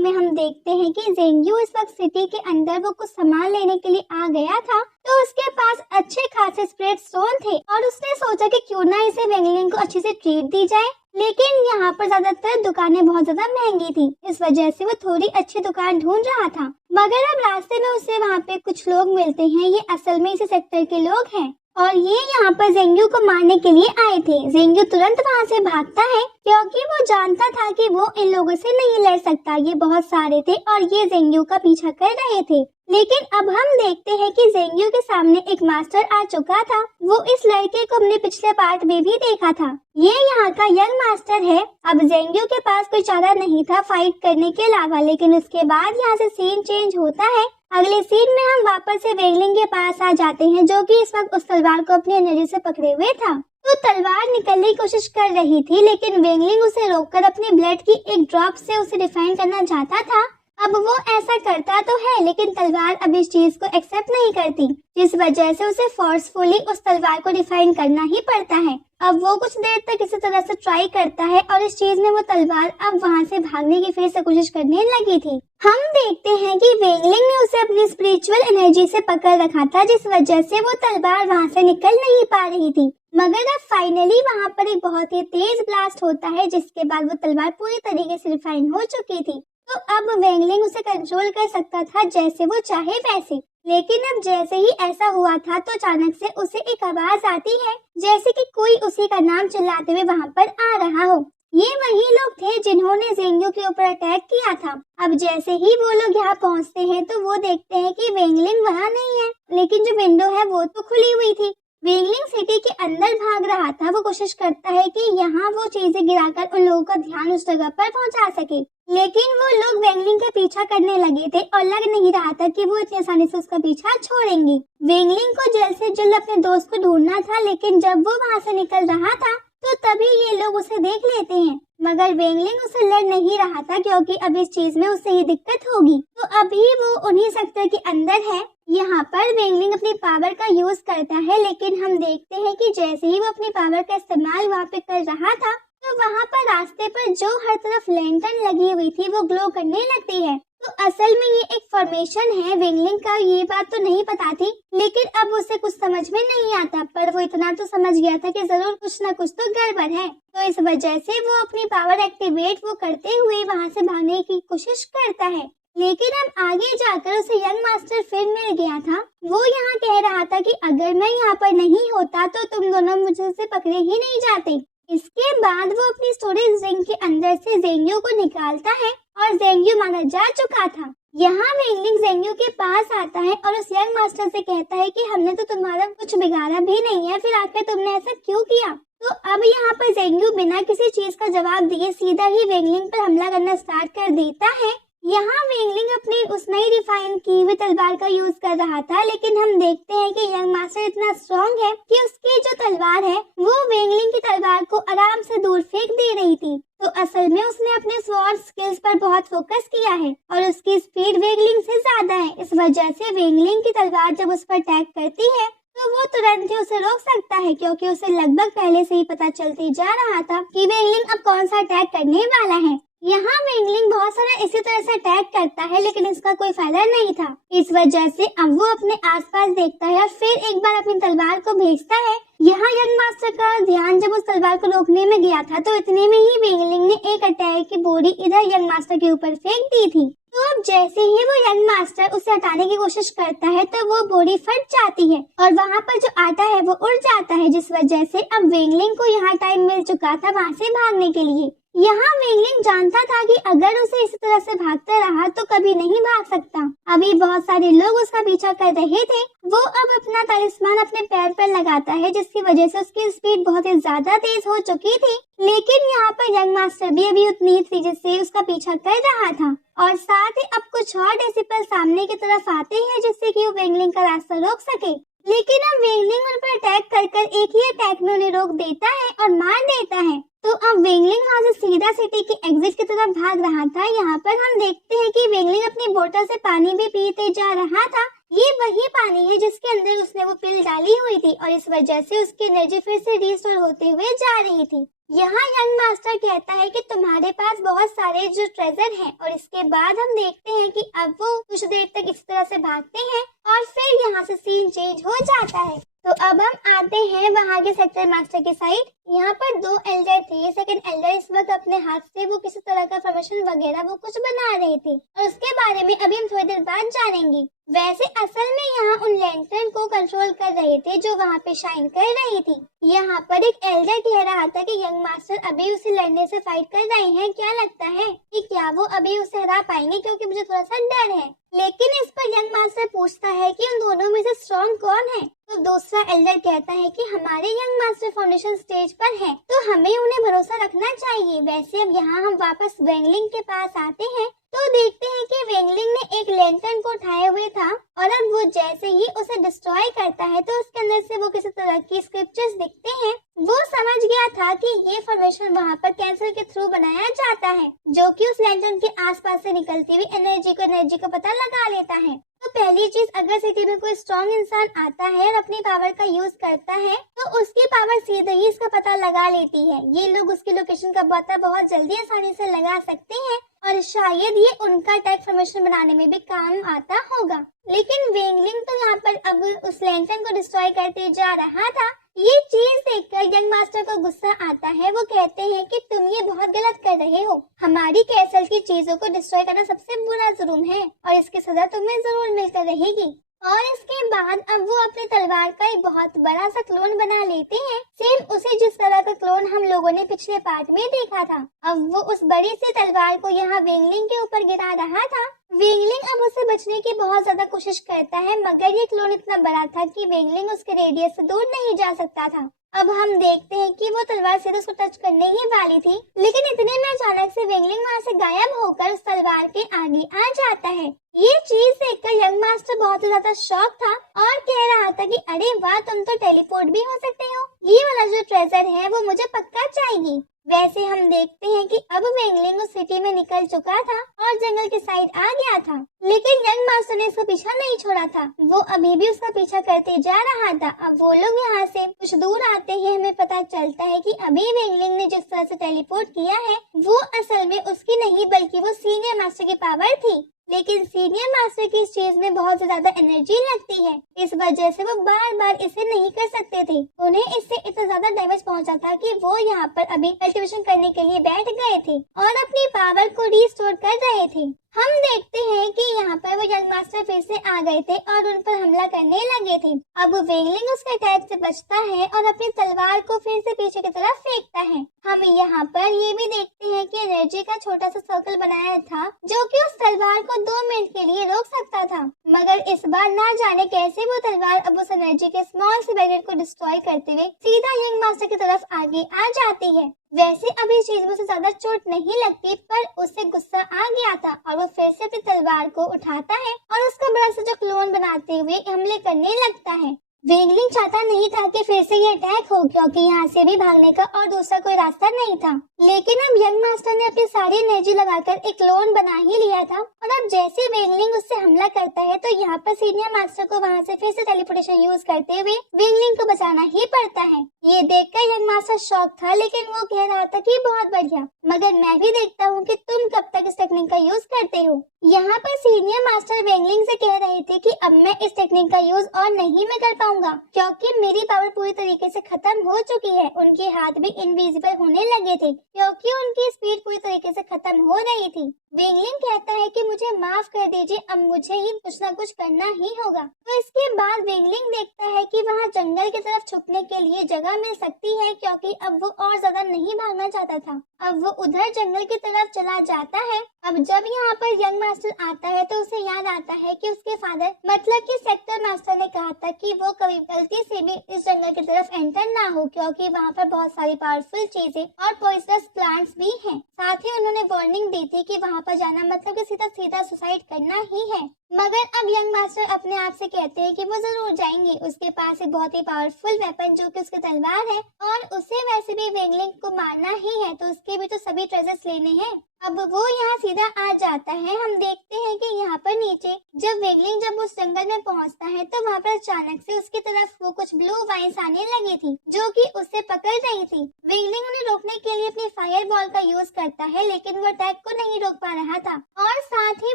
में हम देखते हैं कि ज़ेंग्यू इस वक्त सिटी के अंदर वो कुछ सामान लेने के लिए आ गया था, तो उसके पास अच्छे खासे स्प्रेड स्टोन थे और उसने सोचा कि क्यों ना इसे वेंगलिंग को अच्छे से ट्रीट दी जाए। लेकिन यहाँ पर ज्यादातर दुकानें बहुत ज्यादा महंगी थी, इस वजह से वो थोड़ी अच्छी दुकान ढूंढ रहा था। मगर अब रास्ते में उसे वहाँ पे कुछ लोग मिलते हैं, ये असल में इसी सेक्टर के लोग हैं और ये यहाँ पर ज़ेंग्यू को मारने के लिए आए थे। ज़ेंग्यू तुरंत वहाँ से भागता है क्योंकि वो जानता था कि वो इन लोगों से नहीं लड़ सकता, ये बहुत सारे थे और ये ज़ेंग्यू का पीछा कर रहे थे। लेकिन अब हम देखते हैं कि ज़ेंग्यू के सामने एक मास्टर आ चुका था। वो इस लड़के को हमने पिछले पार्ट में भी देखा था, ये यहाँ का यंग मास्टर है। अब ज़ेंग्यू के पास कोई चारा नहीं था फाइट करने के अलावा, लेकिन उसके बाद यहाँ से सीन चेंज होता है। अगले सीन में हम वापस से वेंगलिंग के पास आ जाते हैं, जो कि इस वक्त उस तलवार को अपनी एनर्जी से पकड़े हुए था। तो तलवार निकलने की कोशिश कर रही थी, लेकिन वेंगलिंग उसे रोककर अपने ब्लड की एक ड्रॉप से उसे रिफाइन करना चाहता था। अब वो ऐसा करता तो है, लेकिन तलवार अब इस चीज को एक्सेप्ट नहीं करती, जिस वजह से उसे फोर्सफुली उस तलवार को रिफाइन करना ही पड़ता है। अब वो कुछ देर तक इसी तरह से ट्राई करता है और इस चीज में वो तलवार अब वहाँ से भागने की फिर से कोशिश करने लगी थी। हम देखते हैं कि वेंगलिंग ने उसे अपनी स्पिरिचुअल एनर्जी से पकड़ रखा था, जिस वजह से वो तलवार वहाँ से निकल नहीं पा रही थी। मगर अब फाइनली वहाँ पर एक बहुत ही तेज ब्लास्ट होता है, जिसके बाद वो तलवार पूरी तरीके से रिफाइन हो चुकी थी। तो अब वेंगलिंग उसे कंट्रोल कर सकता था जैसे वो चाहे वैसे। लेकिन अब जैसे ही ऐसा हुआ था तो अचानक से उसे एक आवाज आती है, जैसे कि कोई उसी का नाम चिल्लाते हुए वहाँ पर आ रहा हो। ये वही लोग थे जिन्होंने ज़ेंग्यू के ऊपर अटैक किया था। अब जैसे ही वो लोग यहाँ पहुँचते हैं तो वो देखते हैं कि वेंगलिंग वहाँ नहीं है, लेकिन जो विंडो है वो तो खुली हुई थी। वेंगलिंग सिटी के अंदर भाग रहा था। वो कोशिश करता है कि यहाँ वो चीजें गिराकर उन लोगों का ध्यान उस जगह पर पहुँचा सके, लेकिन वो लोग वेंगलिंग का पीछा करने लगे थे और लग नहीं रहा था कि वो इतनी आसानी से उसका पीछा छोड़ेंगे। वेंगलिंग को जल्द से जल्द अपने दोस्त को ढूंढना था, लेकिन जब वो वहाँ से निकल रहा था तो तभी ये लोग उसे देख लेते हैं। मगर वेंगलिंग उसे लड़ नहीं रहा था क्योंकि अब इस चीज में उससे ये दिक्कत होगी। तो अभी वो उन्हीं सेक्टर के अंदर है। यहाँ पर वेंगलिंग अपनी पावर का यूज करता है, लेकिन हम देखते हैं कि जैसे ही वो अपनी पावर का इस्तेमाल वहाँ पे कर रहा था तो वहाँ पर रास्ते पर जो हर तरफ लैंटर्न लगी हुई थी वो ग्लो करने लगती है। तो असल में ये एक फॉर्मेशन है। वेंगलिंग का ये बात तो नहीं पता थी, लेकिन अब उसे कुछ समझ में नहीं आता, पर वो इतना तो समझ गया था कि जरूर कुछ न कुछ तो गड़बड़ है। तो इस वजह से वो अपनी पावर एक्टिवेट वो करते हुए वहाँ से भागने की कोशिश करता है। लेकिन अब आगे जाकर उसे यंग मास्टर फिर मिल गया था। वो यहाँ कह रहा था कि अगर मैं यहाँ पर नहीं होता तो तुम दोनों मुझसे पकड़े ही नहीं जाते। इसके बाद वो अपनी स्टोरेज रिंग के अंदर से ज़ेंग्यू को निकालता है और ज़ेंग्यू मारा जा चुका था। यहाँ वेंगलिंग ज़ेंग्यू के पास आता है और उस यंग मास्टर से कहता है कि हमने तो तुम्हारा कुछ बिगाड़ा भी नहीं है, फिर आखिर तुमने ऐसा क्यों किया। तो अब यहाँ पर ज़ेंग्यू बिना किसी चीज का जवाब दिए सीधा ही वेंगलिंग पर हमला करना स्टार्ट कर देता है। यहाँ वेंगलिंग अपनी उस नई रिफाइन की हुई तलवार का यूज कर रहा था, लेकिन हम देखते हैं कि यंग मास्टर इतना स्ट्रॉन्ग है कि उसकी जो तलवार है वो वेंगलिंग की तलवार को आराम से दूर फेंक दे रही थी। तो असल में उसने अपने स्वॉर्ड स्किल्स पर बहुत फोकस किया है और उसकी स्पीड वेंगलिंग से ज्यादा है। इस वजह से वेंगलिंग की तलवार जब उस पर अटैक करती है तो वो तुरंत ही उसे रोक सकता है, क्योंकि उसे लगभग पहले से ही पता चलते जा रहा था कि वेंगलिंग अब कौन सा अटैक करने वाला है। यहाँ वेंगलिंग बहुत सारा इसी तरह से अटैक करता है, लेकिन इसका कोई फायदा नहीं था। इस वजह से अब वो अपने आसपास देखता है और फिर एक बार अपनी तलवार को भेजता है। यहाँ यंग मास्टर का ध्यान जब उस तलवार को रोकने में गया था तो इतने में ही वेंगलिंग ने एक अटैक की बोरी इधर यंग मास्टर के ऊपर फेंक दी थी। तो अब जैसे ही वो यंग मास्टर उसे हटाने की कोशिश करता है तो वो बोरी फट जाती है और वहाँ पर जो आटा है वो उड़ जाता है, जिस वजह से अब वेंगलिंग को यहाँ टाइम मिल चुका था वहाँ से भागने के लिए। यहाँ वेंगलिंग जानता था कि अगर उसे इसी तरह से भागता रहा तो कभी नहीं भाग सकता। अभी बहुत सारे लोग उसका पीछा कर रहे थे। वो अब अपना तलिस्मान अपने पैर पर लगाता है, जिसकी वजह से उसकी स्पीड बहुत ही ज्यादा तेज हो चुकी थी। लेकिन यहाँ पर यंग मास्टर भी अभी उतनी ही थी जिससे उसका पीछा कर रहा था, और साथ ही अब कुछ और डेसिबल सामने की तरफ आते हैं जिससे कि वो वेंगलिंग का रास्ता रोक सके। लेकिन अब वेंगलिंग उन पर अटैक कर एक ही अटैक में उन्हें रोक देता है और मार देता है। तो अब वेंगलिंग वहाँ से सीधा सिटी के एग्जिट की तरफ भाग रहा था। यहाँ पर हम देखते हैं कि वेंगलिंग अपनी बोतल से पानी भी पीते जा रहा था, ये वही पानी है जिसके अंदर उसने वो पिल डाली हुई थी और इस वजह से उसकी एनर्जी फिर से रिस्टोर होते हुए जा रही थी। यहाँ यंग मास्टर कहता है कि तुम्हारे पास बहुत सारे जो ट्रेजर हैं, और इसके बाद हम देखते हैं कि अब वो कुछ देर तक इस तरह से भागते हैं और फिर यहाँ से सीन चेंज हो जाता है। तो अब हम आते हैं वहाँ के सेक्टर मास्टर की साइड। यहाँ पर 2 एल्डर थे। सेकंड एल्डर इस वक्त अपने हाथ से वो किसी तरह का फॉर्मेशन वगैरह वो कुछ बना रहे थे और उसके बारे में अभी हम थोड़ी देर बाद जानेंगे। वैसे असल में यहाँ उन लैंटर्न को कंट्रोल कर रहे थे जो वहाँ पे शाइन कर रही थी। यहाँ पर एक एल्डर कह रहा था कि यंग मास्टर अभी उसे लड़ने से फाइट कर रहे हैं। क्या लगता है कि क्या वो अभी उसे हरा पाएंगे, क्योंकि मुझे थोड़ा सा डर है। लेकिन इस पर यंग मास्टर पूछता है कि उन दोनों में से स्ट्रॉन्ग कौन है। तो दूसरा एल्डर कहता है कि हमारे यंग मास्टर फाउंडेशन स्टेज पर है, तो हमें उन्हें भरोसा रखना चाहिए। वैसे अब यहाँ हम वापस वेंगलिंग के पास आते हैं तो देखते हैं कि वेंगलिंग ने एक लैंटर्न को उठाए हुए था और अब वो जैसे ही उसे डिस्ट्रॉय करता है तो उसके अंदर से वो किसी तरह की स्क्रिप्चर्स दिखते हैं। वो समझ गया था कि ये फॉर्मेशन वहाँ पर कैंसर के थ्रू बनाया जाता है, जो कि उस लैंटर्न के आसपास से निकलती हुई एनर्जी का पता लगा लेता है। तो पहली चीज, अगर सिटी में कोई स्ट्रॉन्ग इंसान आता है और अपनी पावर का यूज करता है तो उसकी पावर सीधे ही इसका पता लगा लेती है। ये लोग उसकी लोकेशन का पता बहुत जल्दी आसानी से लगा सकते हैं और शायद ये उनका टैग फॉर्मेशन बनाने में भी काम आता होगा। लेकिन वेंगलिंग तो यहाँ पर अब उस लैंटर्न को डिस्ट्रॉय करते जा रहा था। ये चीज देखकर यंग मास्टर को गुस्सा आता है। वो कहते हैं कि तुम ये बहुत गलत कर रहे हो। हमारी कैसल की चीजों को डिस्ट्रॉय करना सबसे बुरा जुर्म है और इसकी सजा तुम्हें जरूर मिलकर रहेगी। और इसके बाद अब वो अपनी तलवार का एक बहुत बड़ा सा क्लोन बना लेते हैं, सेम उसी जिस तरह का क्लोन हम लोगों ने पिछले पार्ट में देखा था। अब वो उस बड़ी सी तलवार को यहाँ वेंगलिंग के ऊपर गिरा रहा था। वेंगलिंग अब उसे बचने की बहुत ज्यादा कोशिश करता है, मगर ये क्लोन इतना बड़ा था कि वेंगलिंग उसके रेडियस से दूर नहीं जा सकता था। अब हम देखते हैं कि वो तलवार सीधे उसको टच करने ही वाली थी, लेकिन इतने में अचानक से वेंगलिंग वहाँ से गायब होकर उस तलवार के आगे आ जाता है। ये चीज देखकर यंग मास्टर बहुत ही ज्यादा शॉक था और कह रहा था कि अरे वाह, तुम तो टेलीपोर्ट भी हो सकते हो। ये वाला जो ट्रेजर है वो मुझे पक्का चाहिए। वैसे हम देखते हैं कि अब वेंगलिंग उस सिटी में निकल चुका था और जंगल के साइड आ गया था, लेकिन यंग मास्टर ने उसका पीछा नहीं छोड़ा था। वो अभी भी उसका पीछा करते जा रहा था। अब वो लोग यहाँ से कुछ दूर आते ही हमें पता चलता है कि अभी वेंगलिंग ने जिस तरह से टेलीपोर्ट किया है वो असल में उसकी नहीं बल्कि वो सीनियर मास्टर की पावर थी। लेकिन सीनियर मास्टर की इस चीज में बहुत ज्यादा एनर्जी लगती है, इस वजह से वो बार बार इसे नहीं कर सकते थे। उन्हें इससे इतना ज्यादा डैमेज पहुंचा था कि वो यहाँ पर अभी कल्टीवेशन करने के लिए बैठ गए थे और अपनी पावर को रिस्टोर कर रहे थे। हम देखते हैं कि यहाँ पर वो यंग मास्टर फिर से आ गए थे और उन पर हमला करने लगे थे। अब वेंगलिंग उसके अटैक से बचता है और अपनी तलवार को फिर से पीछे की तरफ फेंकता है। हम यहाँ पर ये भी देखते हैं कि एनर्जी का छोटा सा सर्कल बनाया था जो कि उस तलवार को 2 मिनट के लिए रोक सकता था, मगर इस बार ना जाने कैसे वो तलवार अब उस एनर्जी के स्मॉल से बैरियर को डिस्ट्रॉय करते हुए सीधा यंग मास्टर की तरफ आगे आ जाती है। वैसे अब इस चीज में से ज्यादा चोट नहीं लगती, पर उससे गुस्सा आ गया था और वो फिर से अपनी तलवार को उठाता है और उसका बड़ा सा जो क्लोन बनाते हुए हमले करने लगता है। वेंगलिंग चाहता नहीं था कि फिर से ये अटैक हो, क्योंकि यहाँ से भी भागने का और दूसरा कोई रास्ता नहीं था। लेकिन अब यंग मास्टर ने अपनी सारी एनर्जी लगाकर एक क्लोन बना ही लिया था और अब जैसे वेंगलिंग उससे हमला करता है तो यहाँ पर सीनियर मास्टर को वहाँ से फिर से टेलीपोर्टेशन यूज करते हुए वेंगलिंग को बचाना ही पड़ता है। ये देखकर यंग मास्टर शॉक था, लेकिन वो कह रहा था कि बहुत बढ़िया, मगर मैं भी देखता हूँ कि तुम कब तक इस टेक्निक का यूज करते हो। यहाँ पर सीनियर मास्टर वेंगलिंग से कह रहे थे कि अब मैं इस टेक्निक का यूज और नहीं मैं कर पाऊंगा, क्योंकि मेरी पावर पूरी तरीके से खत्म हो चुकी है। उनके हाथ भी इनविजिबल होने लगे थे क्योंकि उनकी स्पीड पूरी तरीके से खत्म हो रही थी। वेंगलिंग कहता है कि मुझे माफ कर दीजिए, अब मुझे ही कुछ न कुछ करना ही होगा। तो इसके बाद वेंगलिंग देखता है कि वहाँ जंगल की तरफ छुपने के लिए जगह मिल सकती है, क्योंकि अब वो और ज्यादा नहीं भागना चाहता था। अब वो उधर जंगल की तरफ चला जाता है। अब जब यहाँ पर यंग मास्टर आता है तो उसे याद आता है कि उसके फादर मतलब कि सेक्टर मास्टर ने कहा था कि वो कभी गलती से भी इस जंगल की तरफ एंटर ना हो, क्योंकि वहाँ पर बहुत सारी पावरफुल चीजें और पॉइजनस प्लांट्स भी हैं। साथ ही उन्होंने वार्निंग दी थी कि वहाँ पर जाना मतलब कि सीधा सीधा सुसाइड करना ही है। मगर अब यंग मास्टर अपने आप से कहते हैं कि वो जरूर जाएंगे। उसके पास एक बहुत ही पावरफुल वेपन जो कि उसकी तलवार है और उसे वैसे भी वेंगलिंग को मारना ही है, तो उसके भी तो सभी ट्रेजर्स लेने हैं। अब वो यहाँ सीधा आ जाता है। हम देखते हैं कि यहाँ पर नीचे जब उस जंगल में पहुँचता है तो वहाँ पर अचानक से उसकी तरफ वो कुछ ब्लू वाइन्स आने लगी थी जो कि उसे पकड़ रही थी। वेगलिंग उन्हें रोकने के लिए अपनी फायर बॉल का यूज करता है, लेकिन वो अटैक को नहीं रोक पा रहा था और साथ ही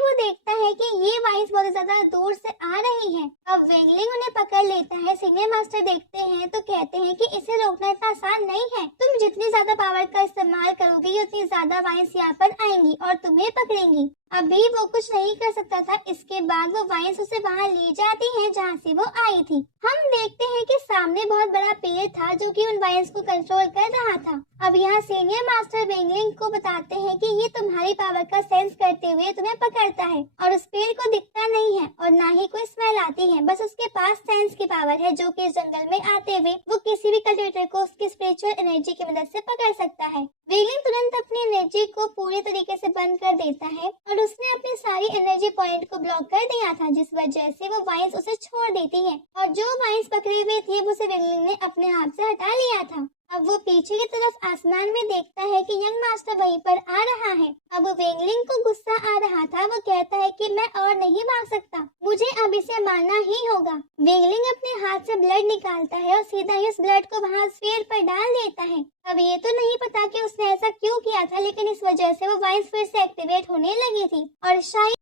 वो देखता है कि ये वाइन्स बहुत ज्यादा दूर से आ रही है। अब वेगलिंग उन्हें पकड़ लेता है। सीनियर मास्टर देखते हैं तो कहते हैं कि इसे रोकना इतना आसान नहीं है। तुम जितनी ज्यादा पावर का इस्तेमाल करोगे उतनी ज्यादा वाइन्स यहाँ पर आएंगी और तुम्हें पकड़ेंगी। अभी वो कुछ नहीं कर सकता था। इसके बाद वो वाइन्स उसे वहाँ ले जाती हैं जहाँ से वो आई थी। हम देखते हैं कि सामने बहुत बड़ा पेड़ था जो कि उन वाइन्स को कंट्रोल कर रहा था। अब यहाँ सीनियर मास्टर वेंगलिंग को बताते हैं कि ये तुम्हारी पावर का सेंस करते हुए तुम्हें पकड़ता है और उस पेड़ को दिखता नहीं है और ना ही कोई स्मेल आती है। बस उसके पास सेंस की पावर है जो कि इस जंगल में आते हुए वो किसी भी कल्टिवेटर को उसकी स्पिरिचुअल एनर्जी की मदद से पकड़ सकता है। वेगलिंग तुरंत अपनी एनर्जी को पूरी तरीके से बंद कर देता है और उसने अपनी सारी एनर्जी पॉइंट को ब्लॉक कर दिया था, जिस वजह से वो वाइन्स उसे छोड़ देती हैं और जो वाइन्स पकड़े हुए थे वो उसे वेगलिंग ने अपने हाथ से हटा लिया था। अब वो पीछे की तरफ आसमान में देखता है कि यंग मास्टर वहीं पर आ रहा है। अब वेगलिंग को गुस्सा आ रहा था। वो कहता है कि मैं और नहीं भाग सकता, मुझे अब इसे मारना ही होगा। वेगलिंग अपने हाथ से ब्लड निकालता है और सीधा ही उस ब्लड को वहाँ पेड़ पर डाल देता है। अब ये तो नहीं पता कि उसने ऐसा क्यों किया था, लेकिन इस वजह से वो वाइन्स फिर से एक्टिवेट होने लगी थी और शायद